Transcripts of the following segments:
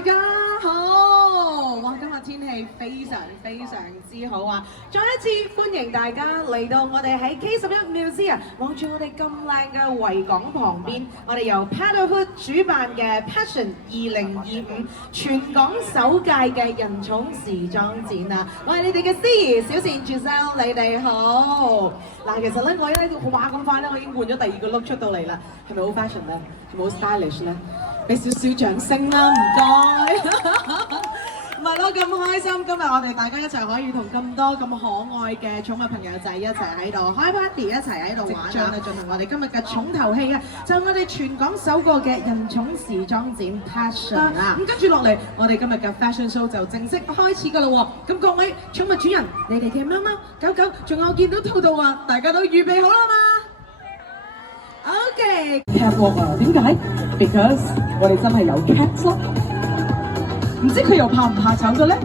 家好！哇，今日天氣非常之好啊！再一次歡迎大家嚟到我哋喺 K11 Museum， 望住我哋咁靚嘅維港旁邊，我哋由 Paddlehood 主辦嘅 Passion 2025全港首屆嘅人寵時裝展啊！我係你哋嘅司儀小倩 Giselle， 你哋好。嗱，其實咧我咧話咁快咧，我已經換咗第二個 look 出到嚟啦，係咪好 fashion 咧？係咪好 stylish 咧？俾少少掌聲啦，唔該。唔係咯，咁開心，今日我哋大家一齊可以同咁多咁可愛嘅寵物朋友仔一齊喺度開 party， 一齊喺度玩啊！進行我哋今日嘅重頭戲啊，就係我哋全港首個嘅人寵時裝展 Passion 啊！咁跟住落嚟，我哋今日嘅 fashion show 就正式開始㗎啦喎！咁各位寵物主人，你哋嘅貓貓、狗狗，仲有見到兔兔啊，大家都預備好啦嘛？OK。Catwalk 啊，點解 ？Because 我哋真係有 cats 咯。唔知佢又怕唔怕醜嘅咧？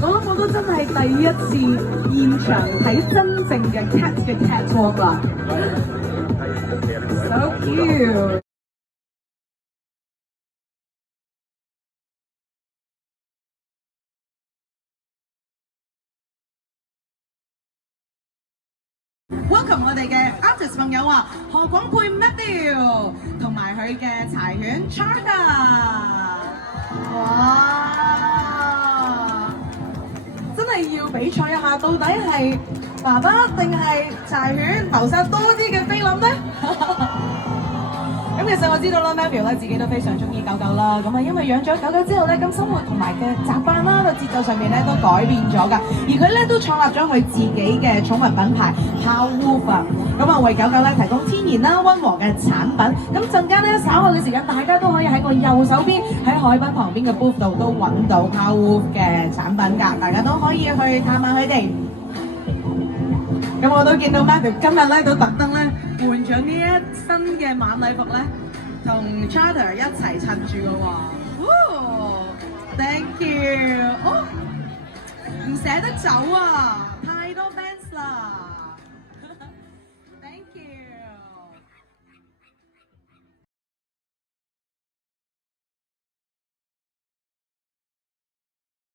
我都真係第一次現場睇真正嘅 cat 嘅 catwalk 啦。So cute。Welcome 我哋嘅 artist 朋友啊，何廣沛 Matthew 同埋佢嘅柴犬 Charter， 哇！真係要比賽一下，到底係爸爸定係柴犬謀殺多啲嘅菲林呢？咁其實我知道啦 ，Matthew 咧自己都非常中意狗狗啦。咁啊，因為養咗狗狗之後咧，咁生活同埋嘅習慣啦，個節奏上面咧都改變咗㗎。而佢咧都創立咗佢自己嘅寵物品牌 Powwoof 啊。咁啊，為狗狗咧提供天然啦、溫和嘅產品。咁陣間咧稍後嘅時間，大家都可以喺我右手邊喺海濱旁邊嘅 booth 度都揾到 Powwoof 嘅產品㗎。大家都可以去探下佢哋。咁我都見到 Matthew 今日咧都特登咧換咗呢一身嘅晚禮服咧，同 Charter 一齊襯住嘅喎。Thank you。哦，唔捨得走啊！